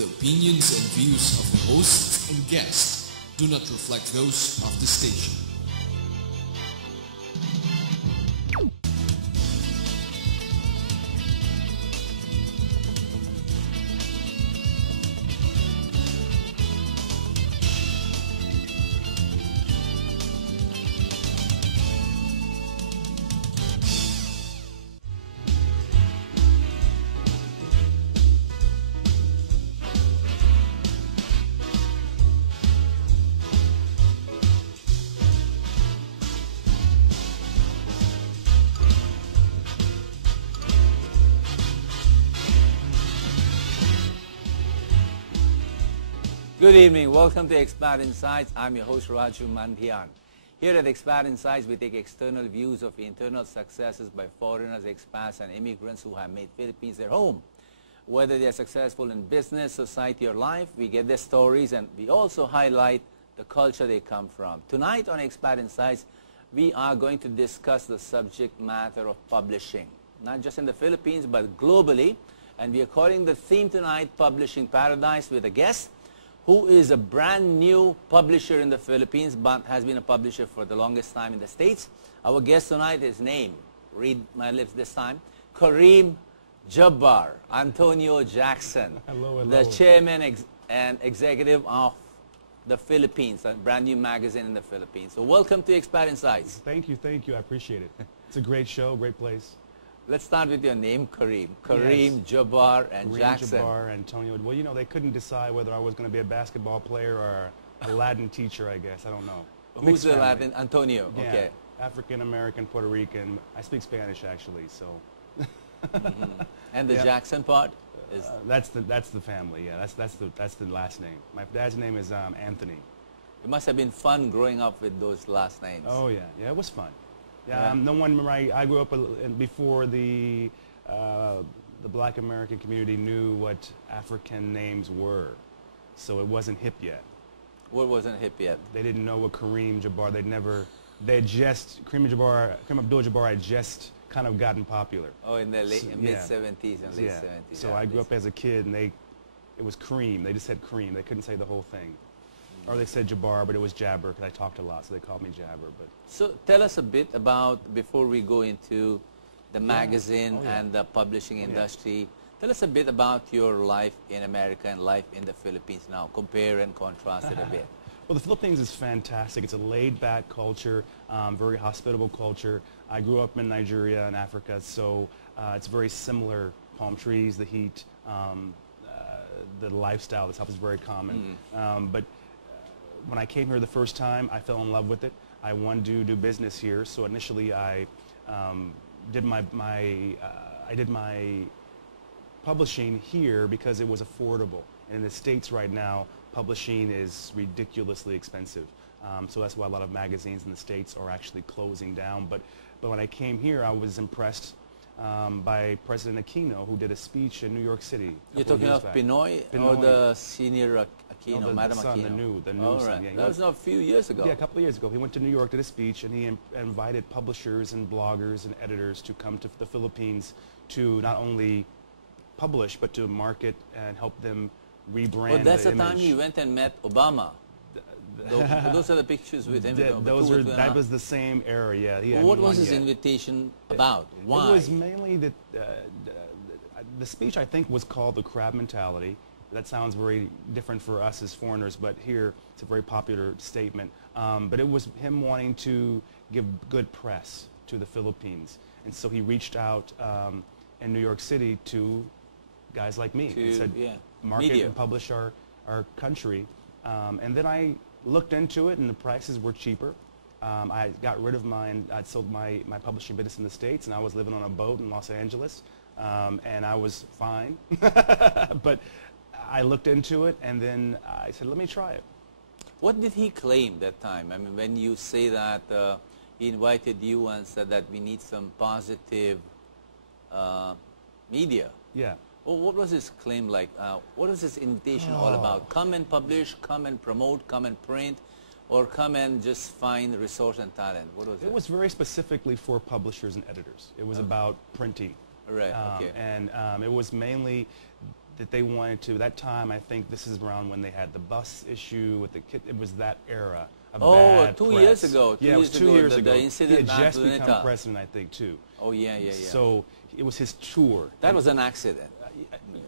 The opinions and views of the hosts and guests do not reflect those of the station. Good evening. Welcome to Expat Insights. I'm your host, Raju Mandhian. Here at Expat Insights, we take external views of internal successes by foreigners, expats, and immigrants who have made Philippines their home. Whether they're successful in business, society, or life, we get their stories, and we also highlight the culture they come from. Tonight on Expat Insights, we are going to discuss the subject matter of publishing, not just in the Philippines, but globally. And we are calling the theme tonight, Publishing Paradise, with a guest who is a brand new publisher in the Philippines, but has been a publisher for the longest time in the States. Our guest tonight is named, read my lips this time, Kareem Jabbar Antonio Jackson, hello. The chairman and executive of the Philippines, a brand new magazine in the Philippines. So welcome to Expat Insights. Thank you, I appreciate it. It's a great show, great place. Let's start with your name, Kareem. Kareem, yes. Jabbar, and Kareem, Jackson. Jabbar, Antonio. Well, you know, they couldn't decide whether I was going to be a basketball player or a Latin teacher, I guess. I don't know. Who's the Latin? Antonio. Yeah, okay. African-American, Puerto Rican. I speak Spanish, actually, so. And the Jackson part? Is that's the family, yeah. That's the last name. My dad's name is Anthony. It must have been fun growing up with those last names. Oh, yeah. Yeah, it was fun. Yeah, no one. I grew up before the Black American community knew what African names were, so it wasn't hip yet. What wasn't hip yet? They didn't know what Kareem Jabbar. Kareem Abdul-Jabbar had just kind of gotten popular. Oh, in the mid-70s and late 70s. So I grew up as a kid, and it was Kareem. They just said Kareem. They couldn't say the whole thing. Or they said Jabbar, but it was Jabber because I talked a lot, so they called me Jabber. But so tell us a bit about, before we go into the magazine and the publishing industry, tell us a bit about your life in America and life in the Philippines now. Compare and contrast it a bit. Well, the Philippines is fantastic. It's a laid-back culture, very hospitable culture. I grew up in Nigeria and Africa, so it's very similar. Palm trees, the heat, the lifestyle, this stuff is very common. But when I came here the first time, I fell in love with it. I wanted to do business here, so initially I did my publishing here because it was affordable. And in the States right now, publishing is ridiculously expensive. So that's why a lot of magazines in the States are actually closing down. But when I came here, I was impressed by President Aquino, who did a speech in New York City. You're talking of Pinoy or the senior Aquino, no, Madam son, Aquino? The new All son. right. Yeah, that was not a few years ago. Yeah, a couple of years ago. He went to New York, did a speech, and he invited publishers and bloggers and editors to come to the Philippines to not only publish, but to market and help them rebrand. Well, that's the time image. you went and met Obama. Those are the pictures with him. That was the same era, yeah. Well, what was his invitation about? Why? It was mainly that the speech, I think, was called The Crab Mentality. That sounds very different for us as foreigners, but here it's a very popular statement. But it was him wanting to give good press to the Philippines. And so he reached out in New York City to guys like me and said, market and publish our country. And then I looked into it, and the prices were cheaper. I got rid of I'd sold my publishing business in the States, and I was living on a boat in Los Angeles, and I was fine. But I looked into it, and then I said, let me try it. What did he claim that time? I mean, when you say that he invited you and said that we need some positive media. Yeah. Well, what was his claim like? What was his invitation all about? Come and publish, come and promote, come and print, or come and just find resource and talent? What was it? It was very specifically for publishers and editors. It was about printing. Right, okay. And it was mainly that they wanted to. That time, I think this is around when they had the bus issue with the kid. It was that era of bad 2 press. years ago. Yeah, it was 2 years ago. The He incident had just at become president, I think, too. Oh, yeah. So it was his tour. That was an accident.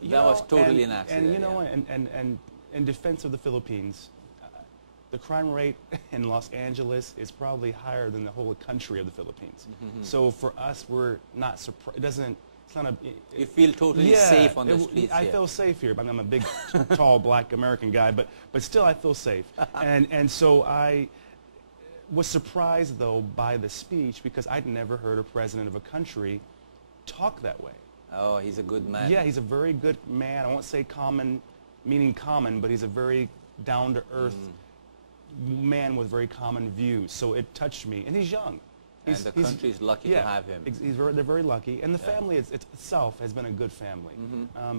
That was totally an accident. And, you know, and in defense of the Philippines, the crime rate in Los Angeles is probably higher than the whole country of the Philippines. So for us, we're not surprised. It doesn't, it's not a... You feel totally safe on the streets I here. feel safe here. I'm a big, tall, black American guy, but still I feel safe. And so I was surprised, though, by the speech because I'd never heard a president of a country talk that way. Oh, he's a good man. Yeah, he's a very good man. I won't say common, meaning common, but he's a very down-to-earth man with very common views. So it touched me. And he's young. And the country's lucky to have him. They're very lucky. And the family itself has been a good family.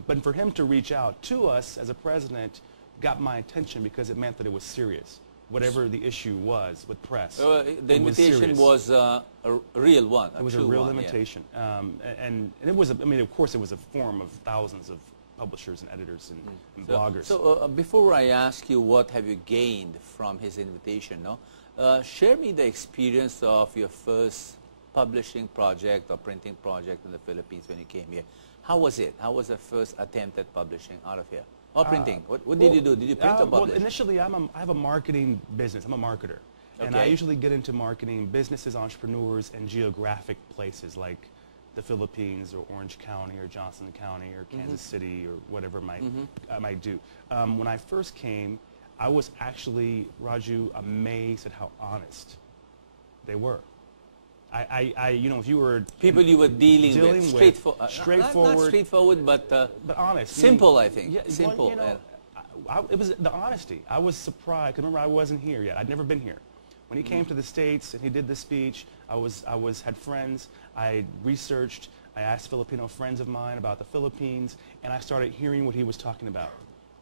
But for him to reach out to us as a president got my attention because it meant that it was serious. Whatever the issue was with press. The invitation was a real one. It was a real invitation. And it was, I mean, of course, it was a forum of thousands of publishers and editors and bloggers. So before I ask you what have you gained from his invitation, share me the experience of your first publishing project or printing project in the Philippines when you came here. How was it? How was the first attempt at publishing out of here? Or printing? What did you do? Did you print or publish? Well, initially, I have a marketing business. I'm a marketer. And I usually get into marketing businesses, entrepreneurs, and geographic places like the Philippines or Orange County or Johnson County or Kansas City or whatever I might do. When I first came, I was actually, Raju, amazed at how honest they were. You know, if you were... People you were dealing with, straightforward. Not straightforward, but honest. Simple, I think. Yeah, simple. Well, you know, it was the honesty. I was surprised. Remember, I wasn't here yet. I'd never been here. When he came to the States and he did the speech, I had friends. I researched. I asked Filipino friends of mine about the Philippines, and I started hearing what he was talking about.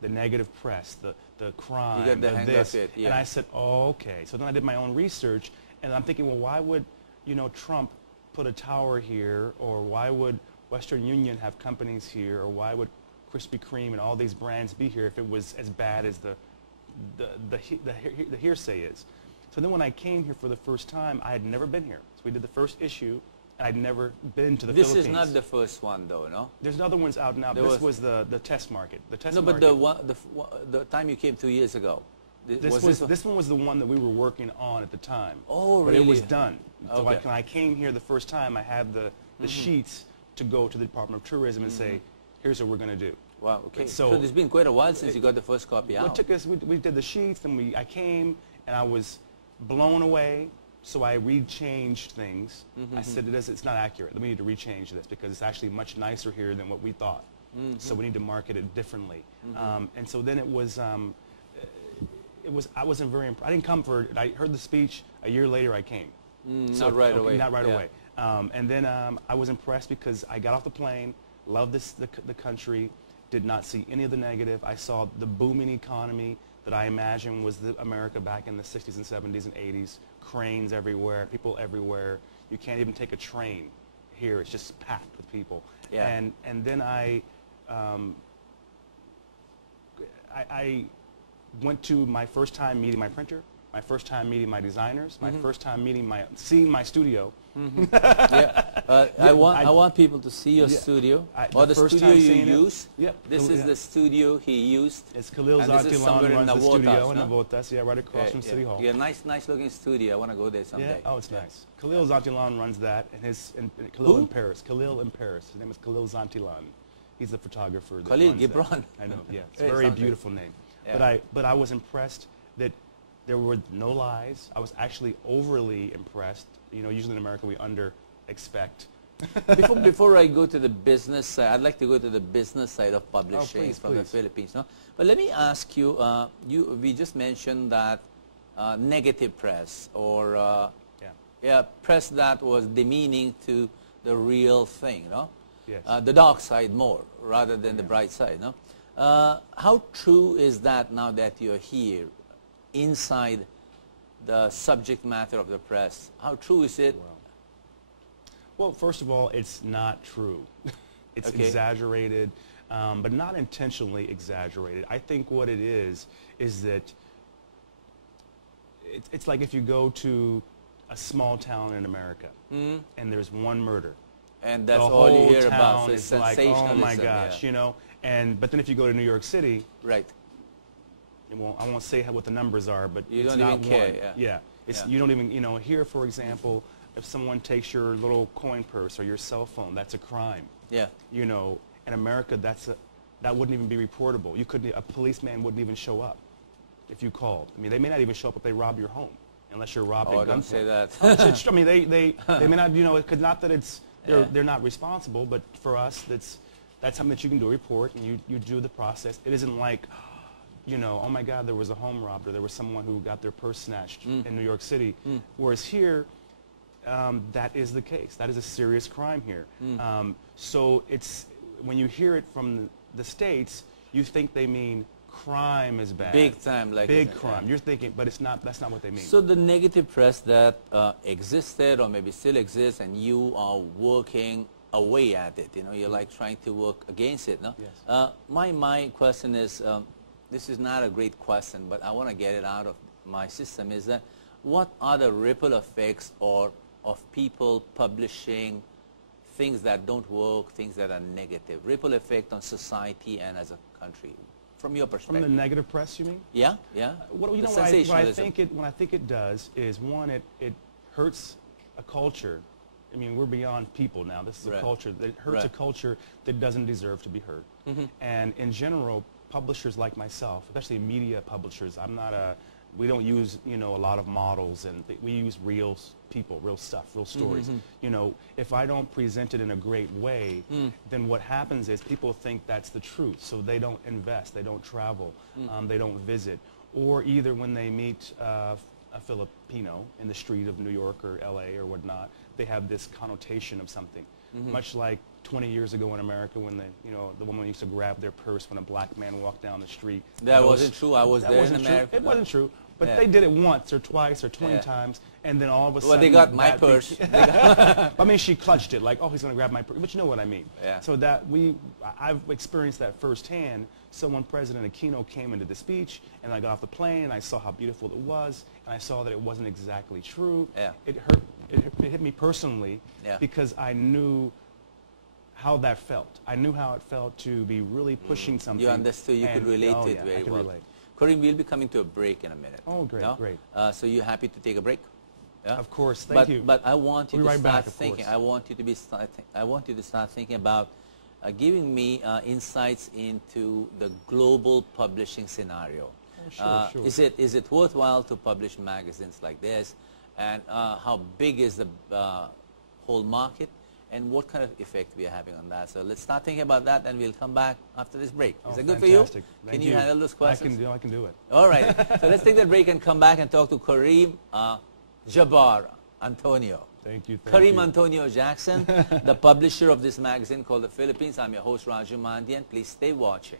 The negative press, the crime, you got the hang this. of it, yeah. And I said, oh, okay. So then I did my own research, and I'm thinking, well, why would, you know, Trump put a tower here, or why would Western Union have companies here, or why would Krispy Kreme and all these brands be here if it was as bad as the hearsay is? So then when I came here for the first time, I had never been here. So we did the first issue, and I'd never been to the Philippines. This is not the first one, though, no? There's other ones out now. This was the test market. The test market. But the time you came 2 years ago. This one was the one that we were working on at the time. Oh, really? But it was done. So Okay. when I came here the first time, I had the sheets to go to the Department of Tourism and say, here's what we're going to do. Wow, okay. So it's been quite a while since you got the first copy out. It took us, we did the sheets, and I came, and I was blown away, so I rechanged things. I said, it's not accurate. We need to rechange this because it's actually much nicer here than what we thought. So we need to market it differently. And so then I wasn't very impressed. I didn't come for it. I heard the speech. A year later, I came. Not right away. Not right away. And then I was impressed because I got off the plane, loved the country, did not see any of the negative. I saw the booming economy that I imagine was America back in the 60s and 70s and 80s. Cranes everywhere, people everywhere. You can't even take a train here. It's just packed with people. Yeah. And then I went to my first time meeting my printer, my first time meeting my designers, my first time seeing my studio. I want people to see your studio, or the studio you use. This is the studio he used. It's Khalil Zantilan runs the studio in Navotas, right across from City Hall. Yeah, nice looking studio. I want to go there someday. Yeah, oh, it's nice. Khalil Zantilan runs that, and Khalil in Paris. Khalil in Paris. His name is Khalil Zantilan. He's the photographer. Khalil Gibran. I know. Yeah, it's a very beautiful name. Yeah. But I was impressed that there were no lies. I was actually overly impressed. You know, usually in America we under-expect. Before I go to the business side, I'd like to go to the business side of publishing from the Philippines. No? But let me ask you, we just mentioned that negative press or press that was demeaning to the real thing, no? Yes. The dark side more rather than the bright side, no? How true is that now that you're here inside the subject matter of the press? How true is it? Well, first of all, it's not true. It's exaggerated. but not intentionally exaggerated. I think what it is that it's like if you go to a small town in America and there's one murder. And that's the all you whole hear town about. So it's is like, sensationalism. oh my gosh, yeah. you know. But then if you go to New York City, Right. I won't say what the numbers are, but You it's don't not even care, one. yeah. It's, Yeah. you don't even, you know, here, for example, if someone takes your little coin purse or your cell phone, that's a crime. Yeah. You know, in America, that wouldn't even be reportable. A policeman wouldn't even show up if you called. I mean, they may not even show up if they rob your home, unless you're robbed at gunpoint. Oh, don't say that. I mean, they may not, you know, it could not that they're not responsible, but for us, that's something that you can do, a report, and you do the process. It isn't like, you know, oh my God, there was a home robbed, or there was someone who got their purse snatched in New York City. Whereas here, that is the case. That is a serious crime here. So it's, when you hear it from the States, you think they mean crime is bad. Big time, like big crime. You're thinking, but it's not. That's not what they mean. So the negative press that existed or maybe still exists, and you are working away at it. You know, you're like trying to work against it. No. Yes. My question is, this is not a great question, but I want to get it out of my system. Is that what are the ripple effects of people publishing things that don't work, things that are negative, ripple effect on society and as a country, from your perspective? From the negative press, you mean? Yeah, yeah. What I think it does is, one, it hurts a culture. I mean, we're beyond people now. This is a culture that hurts a culture that doesn't deserve to be hurt. And in general, publishers like myself, especially media publishers, we don't use, you know, a lot of models, and we use real people, real stuff, real stories. You know, if I don't present it in a great way, then what happens is people think that's the truth, so they don't invest, they don't travel, they don't visit, or either when they meet a Filipino in the street of New York or LA or whatnot, they have this connotation of something. Much like 20 years ago in America when the woman used to grab their purse when a black man walked down the street. That wasn't true. I was there in America. It wasn't true. But they did it once or twice or 20 times, and then all of a sudden... Well, they got my purse. I mean, she clutched it like, oh, he's going to grab my purse. But you know what I mean. Yeah. So I've experienced that firsthand. So when President Aquino came into the speech, and I got off the plane, and I saw how beautiful it was, and I saw that it wasn't exactly true, it hurt. It hit me personally because I knew how that felt. I knew how it felt to be really pushing something. You understood. You could relate to it very well. Relate. Kareem, we'll be coming to a break in a minute. Oh, great, no? great. So you happy to take a break? Yeah? Of course, thank you. But I want you to start thinking. I want you to start thinking about giving me insights into the global publishing scenario. Oh, sure. Is it worthwhile to publish magazines like this, and how big is the whole market, and what kind of effect we are having on that? So let's start thinking about that, and we'll come back after this break. Is that good for you? Can you handle those questions? I can do it. All right. So let's take that break and come back and talk to Kareem Jabbar Antonio. Thank you. Kareem Antonio Jackson, the publisher of this magazine called The Philippines. I'm your host, Raju Mandian. Please stay watching.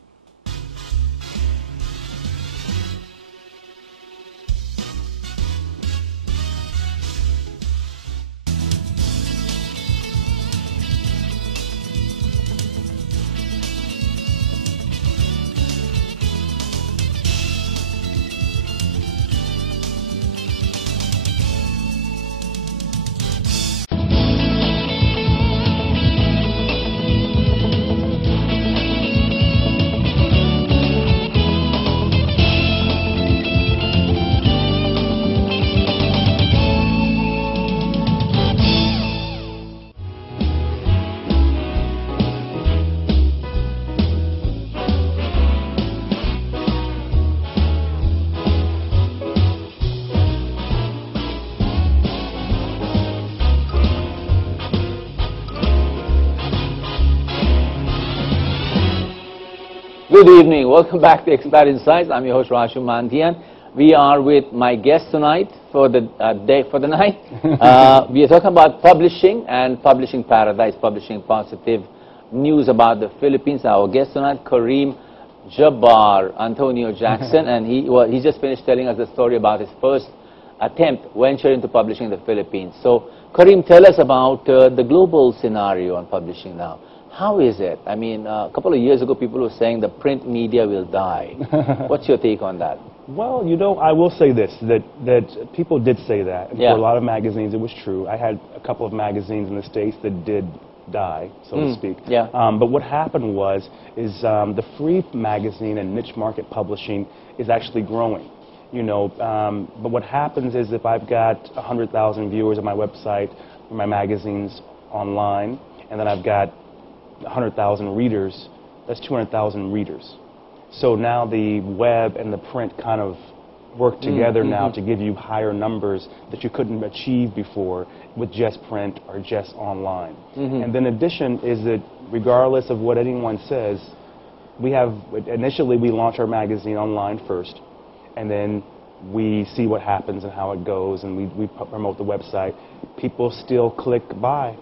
Good evening. Welcome back to Expert Insights. I'm your host, Raju Mandian. We are with my guest tonight for the night. We are talking about publishing and publishing paradise, publishing positive news about the Philippines. Our guest tonight, Kareem Jabbar Antonio Jackson, and he just finished telling us the story about his first venture into publishing in the Philippines. So, Kareem, tell us about the global scenario on publishing now. How is it? I mean, a couple of years ago, people were saying the print media will die. What's your take on that? Well, you know, I will say this, that people did say that. And Yeah. for a lot of magazines, it was true. I had a couple of magazines in the States that did die, so to speak. Yeah. But what happened is the free magazine and niche market publishing is actually growing. You know, but what happens is if I've got 100,000 viewers on my website for my magazines online, and then I've got 100,000 readers, that's 200,000 readers. So now the web and the print kind of work together now to give you higher numbers that you couldn't achieve before with just print or just online. And then in addition is that regardless of what anyone says, initially we launch our magazine online first, and then we see what happens and how it goes, and we promote the website. People still click buy.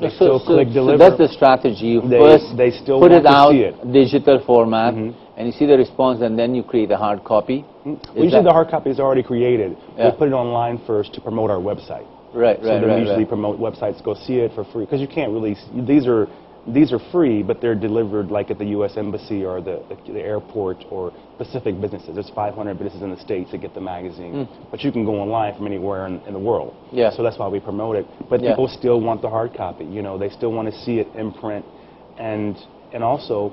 They still click deliver. So that's the strategy. You first they still put want it to out, see it. digital format, and you see the response, and then you create a hard copy. Usually the hard copy is already created. Yeah. We put it online first to promote our website. Right, So then we usually promote websites, go see it for free, because you can't really, these are free, but they're delivered like at the U.S. Embassy or the airport or specific businesses. There's 500 businesses in the States that get the magazine, but you can go online from anywhere in the world. Yeah. So that's why we promote it. But people still want the hard copy. You know, they still want to see it in print, and also,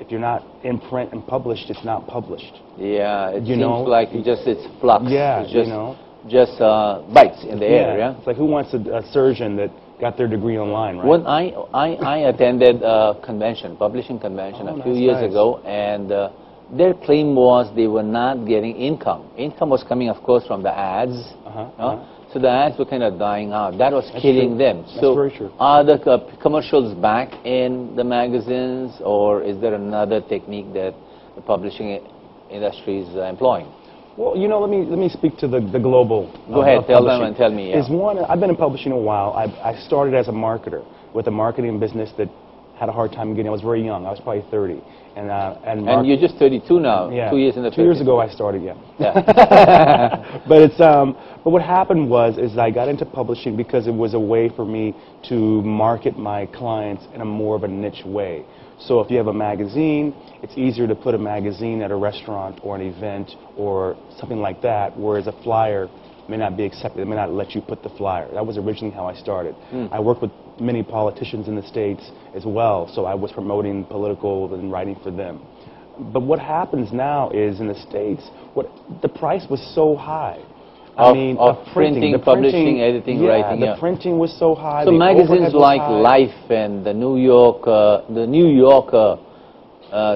if you're not in print and published, it's not published. Yeah, it You seems know, like it's flux. Yeah, it's just, you know. just bites in the air, yeah? It's like who wants a surgeon that got their degree online, right? When I attended a convention, publishing convention a few years ago, and their claim was they were not getting income. Income was coming, of course, from the ads. So the ads were kind of dying out. That was killing them. That's So very true. are the commercials back in the magazines, or is there another technique that the publishing industry is employing? Well, you know, let me speak to the global. Go ahead, tell them and tell me. Yeah. Is one, I've been in publishing a while. I started as a marketer with a marketing business that had a hard time getting. I was very young. I was probably 30, and you're just 32 now. Yeah. 2 years in the 2 years ago I started. Yeah. Yeah. But what happened is I got into publishing because it was a way for me to market my clients in a more of a niche way. So if you have a magazine, it's easier to put a magazine at a restaurant or an event or something like that, whereas a flyer may not be accepted. They may not let you put the flyer. That was originally how I started. I worked with many politicians in the States as well, so I was promoting political and writing for them. But what happens now is in the States, the price was so high. Of printing, publishing, editing, writing. The printing was so high. So magazines like Life and the New Yorker,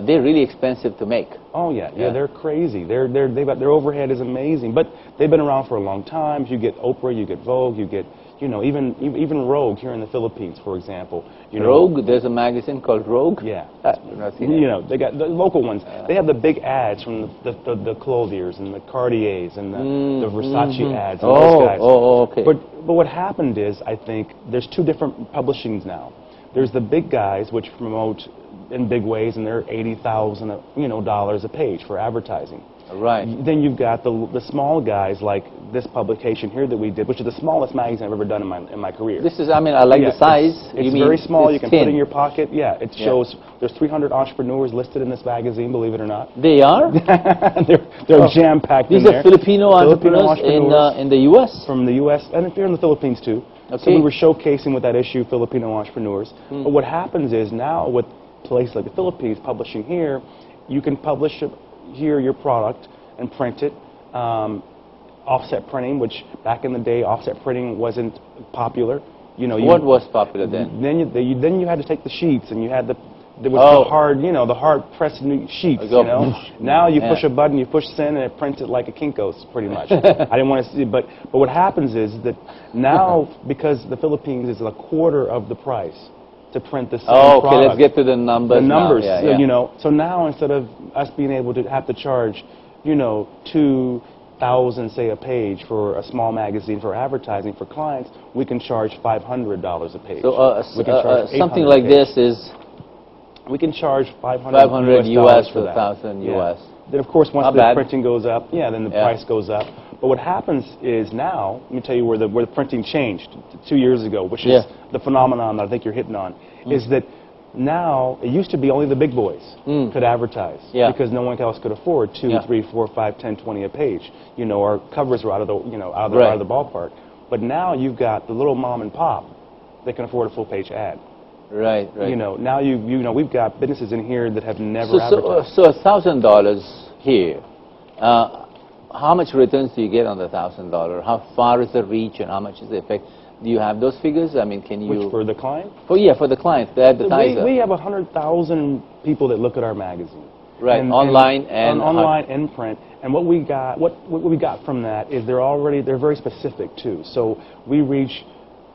they're really expensive to make. Oh yeah, they're crazy. Their overhead is amazing, but they've been around for a long time. You get Oprah, you get Vogue, you get, you know, even Rogue here in the Philippines, for example. You know, Rogue, there's a magazine called Rogue. Yeah, you know, they got the local ones. They have the big ads from the Clothiers and the Cartiers and the Versace ads. And those guys. Okay. But what happened is, I think there's two different publishings now. There's the big guys which promote in big ways, and they're $80,000 a page for advertising. Right. Then you've got the small guys like this publication here that we did, which is the smallest magazine I've ever done in my career. This is, I mean, I like the size. It's very small. You can put it in your pocket. Yeah, it shows there's 300 entrepreneurs listed in this magazine, believe it or not. They are? they're jam-packed in there. These are Filipino entrepreneurs in the U.S.? From the U.S., and if you're in the Philippines too. Okay. So we were showcasing with that issue Filipino entrepreneurs. But what happens is now with places like the Philippines publishing here, you can publish here your product and print it. Offset printing, which back in the day, offset printing wasn't popular. You know, what was popular then? Then you had to take the sheets, and you had there was the hard, the hard pressed sheets. You know, now you push a button, you push send, and it prints it like a Kinko's, pretty much. I didn't want to see, but what happens is that now, because the Philippines is a quarter of the price to print the same product. Okay, let's get to the numbers. The numbers, now. So, you know. So now instead of us being able to have to charge, $2,000, say, a page for a small magazine for advertising for clients, we can charge $500 a page. So something like this is. We can charge $500 US for $1,000 US. Then of course once the printing goes up, then the price goes up. But what happens is now, let me tell you where the printing changed 2 years ago, which is the phenomenon that I think you're hitting on, is that now it used to be only the big boys could advertise because no one else could afford 2, 3, 4, 5, 10, 20 a page. You know, our covers were out of the out of the ballpark. But now you've got the little mom and pop that can afford a full page ad. Right. You know, now you know we've got businesses in here that have never advertised. So $1,000 here. How much returns do you get on the $1,000? How far is the reach, and how much is the effect? Do you have those figures? I mean, can you? Which for the client? For the client, the advertiser. We have 100,000 people that look at our magazine. Right, online and online and print. And what we got, what we got from that is they're very specific too. So we reach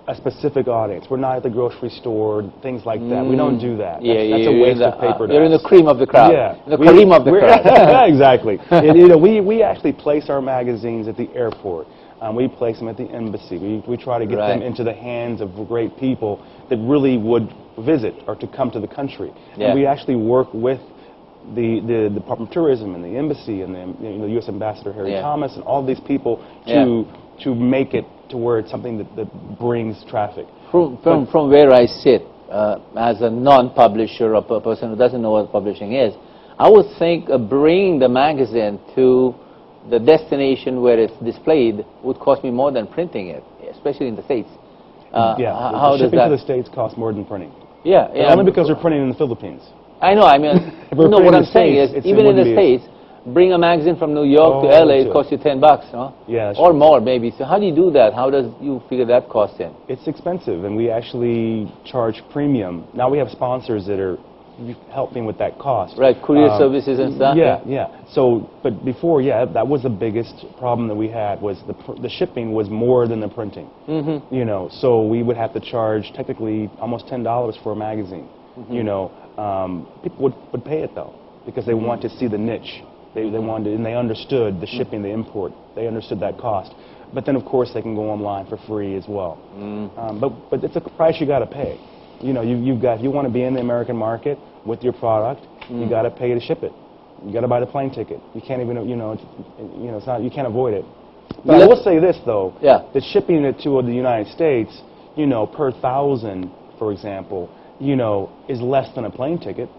a specific audience. We're not at the grocery store, things like that. We don't do that. That's a waste of paper. You're in the cream of the crowd. Yeah, the Kareem of the crowd. Exactly. And, you know, we actually place our magazines at the airport. We place them at the embassy. We try to get them into the hands of great people that really would visit or to come to the country. And we actually work with the Department of Tourism and the embassy and the U.S. Ambassador Harry Thomas and all these people to make it to where it's something that brings traffic. From where I sit, as a non-publisher or a person who doesn't know what publishing is, I would think bringing the magazine to the destination where it's displayed would cost me more than printing it, especially in the States. How does shipping to the States cost more than printing? Only because we're printing in the Philippines. I know. I mean, no. What I'm saying is, even in the States, bring a magazine from New York to LA, it costs you $10, no? Yeah, or more maybe. So how do you do that? How does you figure that cost in? It's expensive, and we actually charge premium. Now we have sponsors that are helping with that cost. Right, courier services and stuff. Yeah. So, but before, that was the biggest problem that we had was the shipping was more than the printing. You know, so we would have to charge technically almost $10 for a magazine. You know, people would pay it though because they want to see the niche. They wanted, and they understood the shipping, the import. They understood that cost. But then, of course, they can go online for free as well. But it's a price you got to pay. You know, if you want to be in the American market with your product, you got to pay to ship it. You got to buy the plane ticket. You can't even, it's not, you can't avoid it. But I will say this though, that shipping it to the United States, per 1,000, for example, is less than a plane ticket.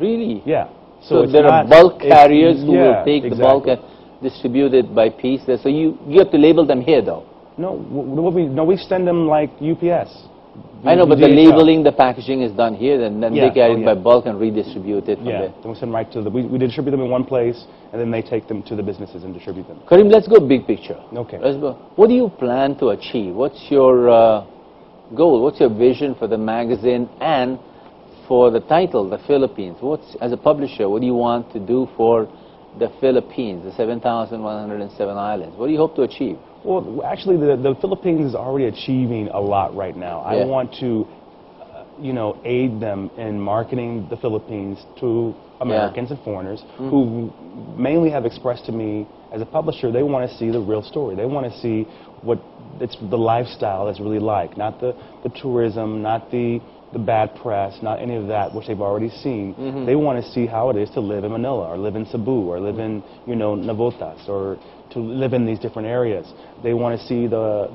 Really? Yeah. So there are bulk carriers who will take the bulk and distribute it by piece. So you have to label them here, though. No, we send them like UPS. I know, but the labeling, the packaging is done here, and then they carry it by bulk and redistribute it from there. Then we send them right to we distribute them in one place, and then they take them to the businesses and distribute them. Kareem, let's go big picture. Okay. Let's go. What do you plan to achieve? What's your goal? What's your vision for the magazine and for the title, the Philippines? As a publisher, what do you want to do for the Philippines, the 7,107 islands? What do you hope to achieve? Well, actually, the Philippines is already achieving a lot right now. I want to, aid them in marketing the Philippines to Americans and foreigners who mainly have expressed to me, as a publisher, they want to see the real story. They want to see what it's the lifestyle is really like, not the tourism, not the bad press, not any of that, which they've already seen. They want to see how it is to live in Manila, or live in Cebu, or live in, Navotas, or to live in these different areas. They want to see the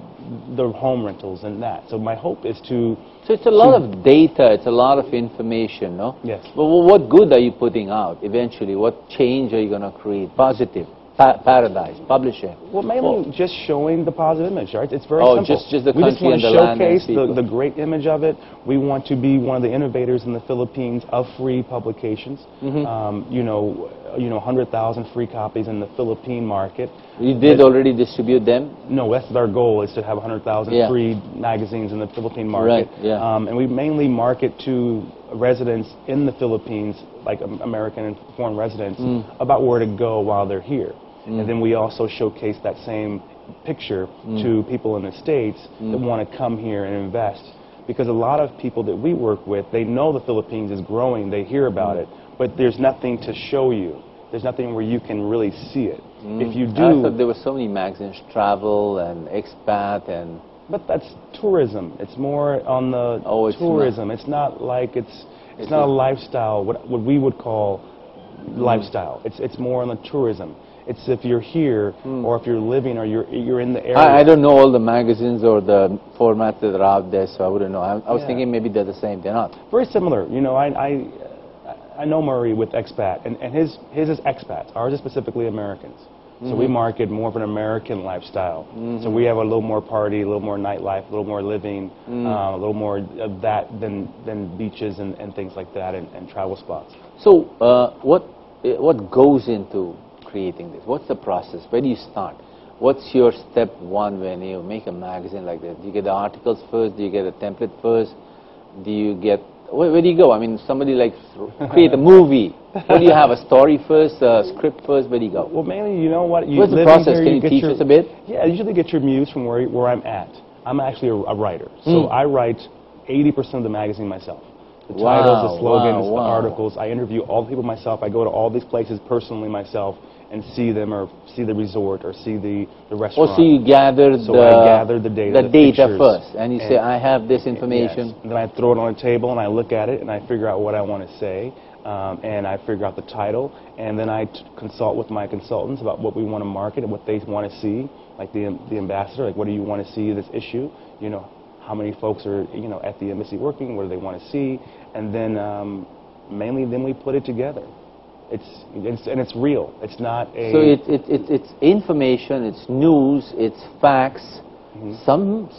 home rentals and that. So my hope is to... So it's a lot of data, it's a lot of information, no? Yes. But what good are you putting out eventually? What change are you going to create? Positive. Paradise, publishing. Well, mainly just showing the positive image, right? It's very simple. Just the country and the land. We just want to showcase the great image of it. We want to be one of the innovators in the Philippines of free publications. 100,000 free copies in the Philippine market. You did already distribute them? No, that's our goal, is to have 100,000 free magazines in the Philippine market. Right, and we mainly market to residents in the Philippines, like American and foreign residents, about where to go while they're here. And then we also showcase that same picture to people in the States that want to come here and invest. Because a lot of people that we work with, they know the Philippines is growing, they hear about it, but there's nothing to show you. There's nothing where you can really see it. If you do... I thought there were so many magazines, travel and expat and... But that's tourism. It's more on the tourism. It's not like it's not a lifestyle, what we would call lifestyle. It's more on the tourism. It's if you're here or if you're living or you're in the area. I don't know all the magazines or the formats that are out there, so I wouldn't know. I was thinking maybe they're the same. They're not. Very similar. You know, I know Murray with expat, and his is expats. Ours is specifically Americans. So we market more of an American lifestyle. So we have a little more party, a little more nightlife, a little more living, a little more of that than beaches and things like that and travel spots. So what goes into creating this? What's the process? Where do you start? What's your step one when you make a magazine like this? Do you get the articles first? Do you get a template first? Do you get... Where do you go? I mean, somebody like create a movie. What do you have? A story first, a script first? Where do you go? Well, mainly, you know what? What's the process? Can you teach us a bit? Yeah, I usually get your muse from where I'm at. I'm actually a writer. So I write 80% of the magazine myself. The titles, the slogans, the articles. I interview all the people myself. I go to all these places personally myself and see them or see the resort or see the restaurant. Oh, so you gather I gather the data, data first, and you say, I have this information. Yes. And then I throw it on a table and I look at it and I figure out what I want to say, and I figure out the title, and then I consult with my consultants about what we want to market and what they want to see, like the ambassador, like what do you want to see this issue, you know, how many folks are, you know, at the embassy working, what do they want to see, and then mainly then we put it together. It's real. It's not a... So it's information, it's news, it's facts, some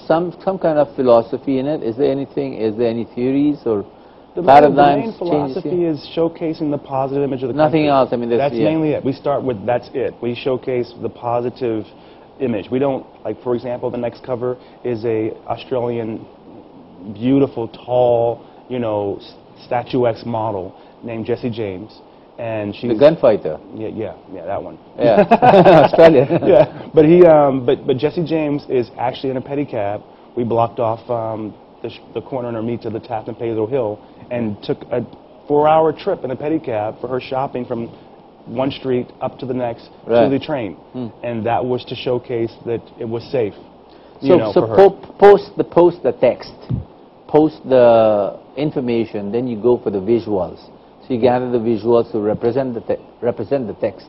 kind of philosophy in it. Is there anything, is there any theories or paradigms? The main philosophy is showcasing the positive image of the country. Nothing else. I mean, that's mainly it. We start with that's it. We showcase the positive image. We don't, like, for example, the next cover is a Australian, beautiful, tall, you know, statuesque model named Jessie James. And she's the gunfighter. Yeah, that one. Yeah, Australia. Yeah, but Jessie James is actually in a pedicab. We blocked off the corner in her meet to the Taft and Pedro Hill and took a 4-hour trip in a pedicab for her shopping from one street up to the next to the train, and that was to showcase that it was safe. Post the text, post the information, then you go for the visuals. So you gather the visuals to represent the text.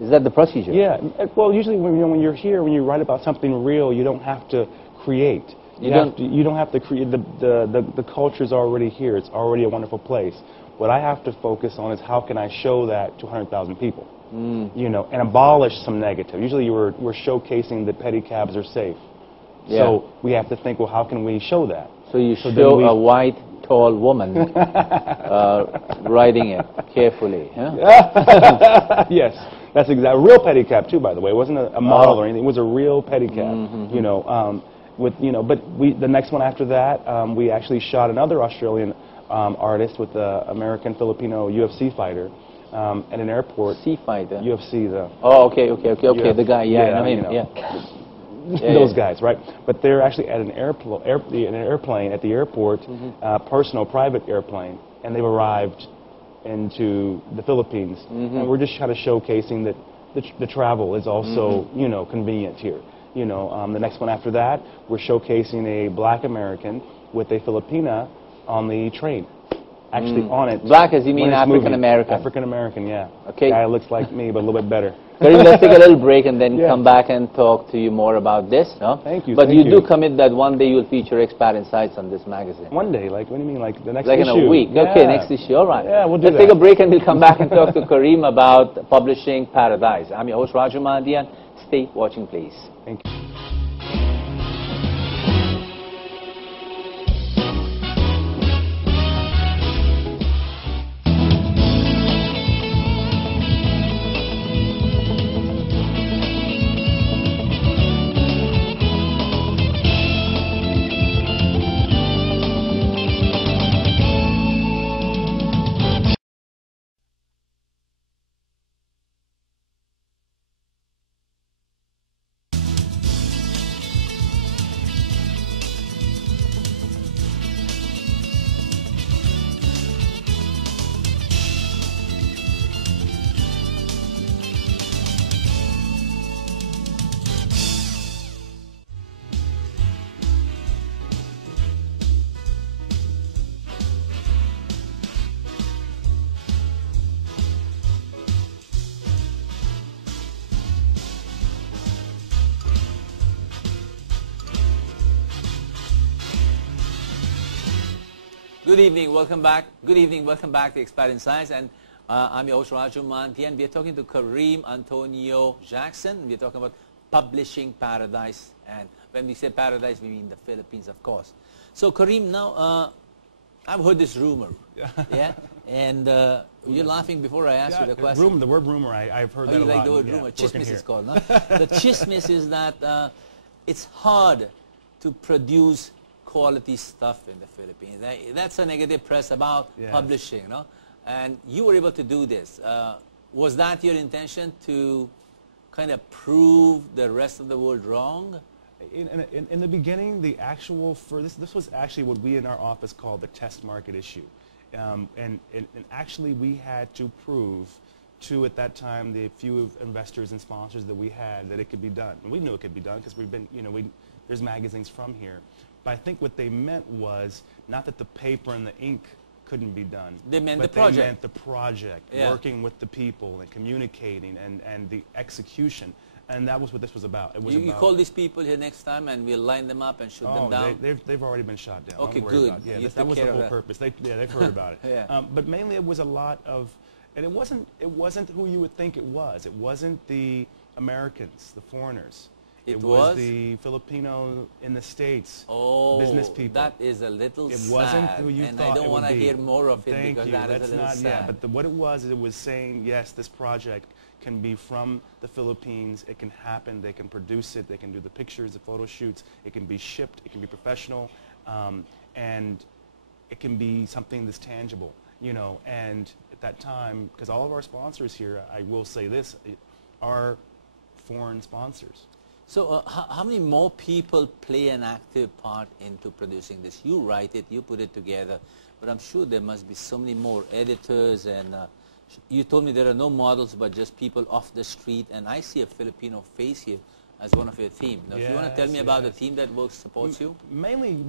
Is that the procedure? Yeah. Well, usually when you're here, when you write about something real, you don't have to create. You don't have to create. The culture's already here. It's already a wonderful place. What I have to focus on is how can I show that to 100,000 people, you know, and abolish some negative. Usually we're showcasing that pedicabs are safe. Yeah. So we have to think, well, how can we show that? So you show a white, tall woman riding it carefully, huh? Yes, that's exactly. A real pedicab too, by the way. It wasn't a model or anything. It was a real pedicab. You know, but the next one after that, we actually shot another Australian artist with the American Filipino UFC fighter at an airport. Sea fighter. UFC, the. Oh, okay. The guy, I know him. You know, those guys, right? But they're actually at an airplane at the airport, personal, private airplane, and they've arrived into the Philippines, and we're just kind of showcasing that the travel is also, you know, convenient here. You know, the next one after that, we're showcasing a black American with a Filipina on the train, actually on it. Black, as you mean African American? African American, yeah. Okay. Guy looks like me, but a little bit better. Kareem, let's take a little break and then come back and talk to you more about this, no? Thank you. But you do commit that one day you'll feature Expat Insights on this magazine. One day, like, what do you mean, like the next issue? Like in a week. Yeah. Okay, next issue, all right. Yeah, we'll do Let's take a break and we'll come back and talk to Kareem about Publishing Paradise. I'm your host, Raju Mandian. Stay watching, please. Thank you. Good evening, welcome back. Good evening, welcome back to Expat in Science. And I'm your host, Raju Mantian. We are talking to Kareem Antonio Jackson. We are talking about publishing paradise. And when we say paradise, we mean the Philippines, of course. So, Kareem, now, I've heard this rumor. Yeah? And you're laughing before I ask you the question. The word rumor, I've heard that a lot. You like the word rumor. Chismis is called, no? The chismis is that it's hard to produce quality stuff in the Philippines. That's a negative press about publishing, no? And you were able to do this. Was that your intention, to kind of prove the rest of the world wrong? In the beginning, this was actually what we in our office called the test market issue. And actually we had to prove to, at that time, the few investors and sponsors that we had, that it could be done. And we knew it could be done because we've been, there's magazines from here. But I think what they meant was not that the paper and the ink couldn't be done. They meant but the project. They meant the project, working with the people and communicating and the execution. And that was what this was about. It was you call these people here next time and we'll line them up and shoot them down? They've already been shot down. Okay, good. Yeah, that was the whole purpose. They've heard about it. But mainly it was a lot of, and it wasn't who you would think it was. It wasn't the Americans, the foreigners. It was the Filipino in the States, business people. That is a little sad. It wasn't who you and thought I don't want to hear more of it. Thank because you. that is a little sad. Yeah, but what it was saying, yes, this project can be from the Philippines. It can happen. They can produce it. They can do the pictures, the photo shoots. It can be shipped. It can be professional, and it can be something that's tangible. And at that time, because all of our sponsors here, I will say this, are foreign sponsors. So how many more people play an active part into producing this? You write it, you put it together, but I'm sure there must be so many more editors, and you told me there are no models but just people off the street, and I see a Filipino face here as one of your team. Now, if you want to tell me about the team that supports you? Mainly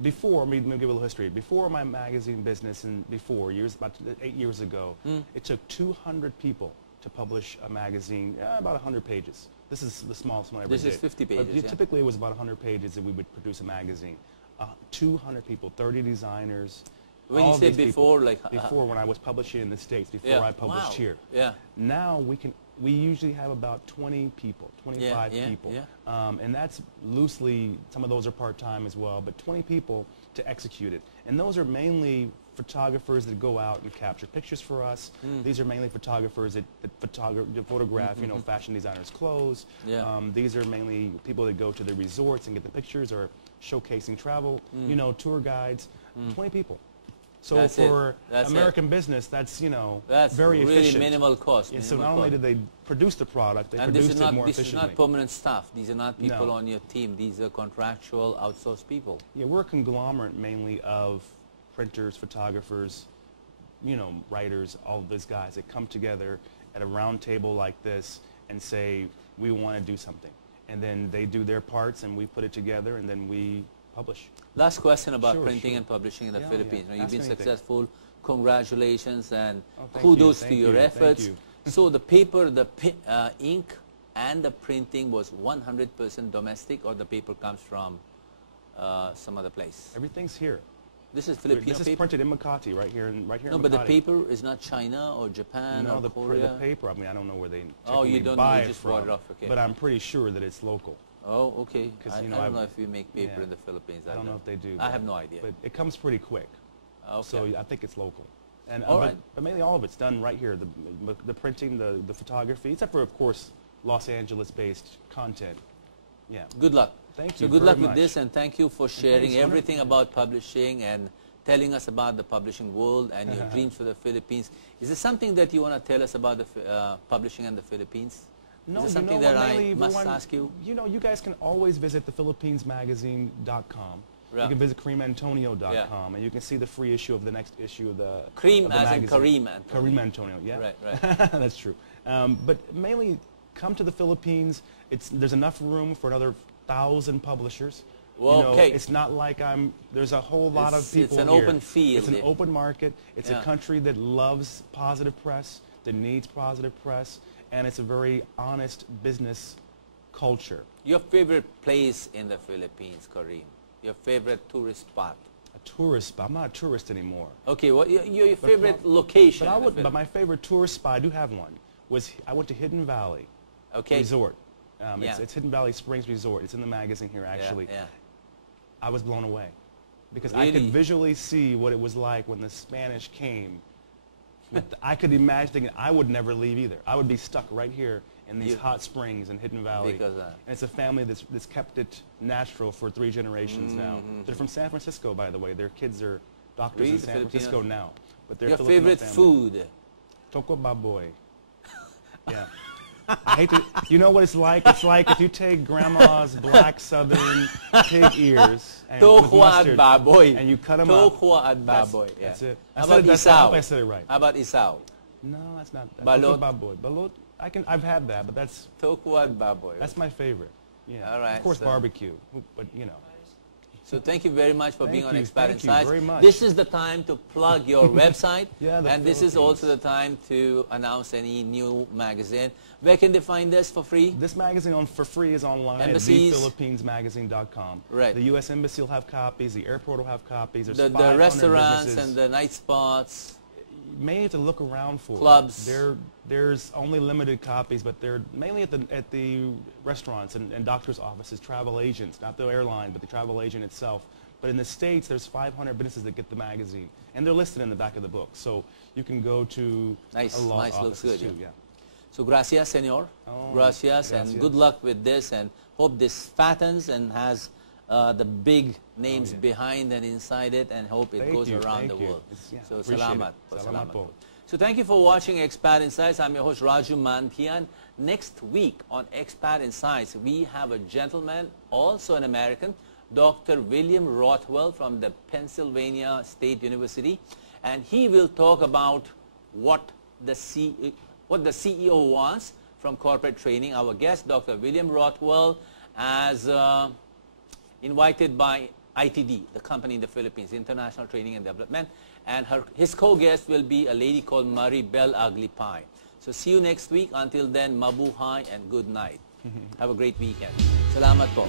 before, let me give a little history. Before my magazine business, and about 8 years ago, it took 200 people to publish a magazine, about 100 pages. This is the smallest one I ever did. This is 50 pages, Typically, it was about 100 pages that we would produce a magazine. 200 people, 30 designers. When you say before, before, when I was publishing in the States, before I published here. Yeah. Now we usually have about 20 people, 25 people. And that's loosely, some of those are part-time as well, but 20 people to execute it. And those are mainly photographers that go out and capture pictures for us. These are mainly photographers that photograph, fashion designers' clothes. These are mainly people that go to the resorts and get the pictures, or showcasing travel, tour guides. 20 people. So for American business, that's very really efficient. Minimal cost. So not only did they produce the product, they produced it more efficiently. This is not permanent staff. These are not people on your team. These are contractual, outsourced people. Yeah, we're a conglomerate mainly of printers, photographers, writers, all of these guys that come together at a round table like this and say, we want to do something. And then they do their parts and we put it together and then we publish. Last question about printing and publishing in the Philippines. You've been successful. Congratulations and kudos to your efforts. So the paper, the ink and the printing was 100% domestic, or the paper comes from some other place? Everything's here. This is Filipino paper? This is printed in Makati, right here in Makati. No, but the paper is not China or Japan or Korea? The paper, I don't know where they you don't buy know, it just from, bought it off, okay. but I'm pretty sure that it's local. Oh, okay. I don't know if you make paper Yeah. in the Philippines. I don't know if they do. I have no idea. But it comes pretty quick. Okay. So I think it's local. And but mainly all of it's done right here. The printing, the photography, except for, of course, Los Angeles-based content. Yeah. Good luck. Thank you. So good luck very with much. this, and thank you for sharing everything about publishing and telling us about the publishing world and your dreams for the Philippines. Is there something that you want to tell us about the publishing in the Philippines? No, Is there something that I must ask you? You guys can always visit thephilippinesmagazine.com. You can visit KareemAntonio.com, and you can see the free issue of the next issue of the Kareem as magazine. in Kareem Antonio. Kareem Antonio, yeah. Right. That's true. But mainly, come to the Philippines. There's enough room for another 1,000 publishers. Well, it's not like there's a whole lot of people It's an here. open field. It's an open market. It's a country that loves positive press, that needs positive press, and it's a very honest business culture. Your favorite place in the Philippines, Kareem? Your favorite tourist spot? A tourist spot. I'm not a tourist anymore. Okay, what your favorite location? But my favorite tourist spot, I do have one, was I went to Hidden Valley Resort. It's Hidden Valley Springs Resort. It's in the magazine here, actually. Yeah. I was blown away because Really? I could visually see what it was like when the Spanish came. I could imagine thinking I would never leave either. I would be stuck right here in these hot springs in Hidden Valley. Because, and it's a family that's kept it natural for 3 generations now. They're from San Francisco, by the way. Their kids are doctors Really? in San Francisco now. But they're Your Filipino favorite family. food? Toko baboy. Yeah. I hate to, you know what it's like? It's like if you take grandma's black southern pig ears and with mustard baboy. and you cut them up. Toko at baboy. That's it. How I about I isaw? hope I said it right. How about isaw? No, that's not. Balot? Toko baboy. Balot. I've had that, but that's Toko at baboy. my favorite. Yeah. All right, Of course, so- barbecue, but you know. So thank you very much for being on Expat Thank you Insights. very much. This is the time to plug your website, Yeah, the and this is Philippines. also the time to announce any new magazine. Where can they find this for free? This magazine for free is online Embassies. at thephilippinesmagazine.com. Right. The U.S. Embassy will have copies. The airport will have copies. There's The 500 restaurants businesses. and the night spots. May have to look around for Clubs. There's only limited copies, but they're mainly at the restaurants and doctors' offices, travel agents, not the airline, but the travel agent itself. But in the States, there's 500 businesses that get the magazine, and they're listed in the back of the book. So you can go to Nice, a lot nice, of looks offices good, too. yeah. Yeah. So gracias, senor. Oh, gracias, and gracias. good luck with this, and hope this fattens and has the big names behind and inside it, and hope it Thank goes you, around thank the you. world. So Appreciate salamat. it. Po, Salamat po. So thank you for watching Expat Insights. I'm your host Raju Mantian. Next week on Expat Insights, we have a gentleman, also an American, Dr. William Rothwell from the Pennsylvania State University, and he will talk about what the CEO wants from corporate training. Our guest, Dr. William Rothwell, as invited by ITD, the company in the Philippines, International Training and Development, and his co-guest will be a lady called Maribel Aglipay. So see you next week. Until then, mabuhay and good night. Have a great weekend. Salamat po.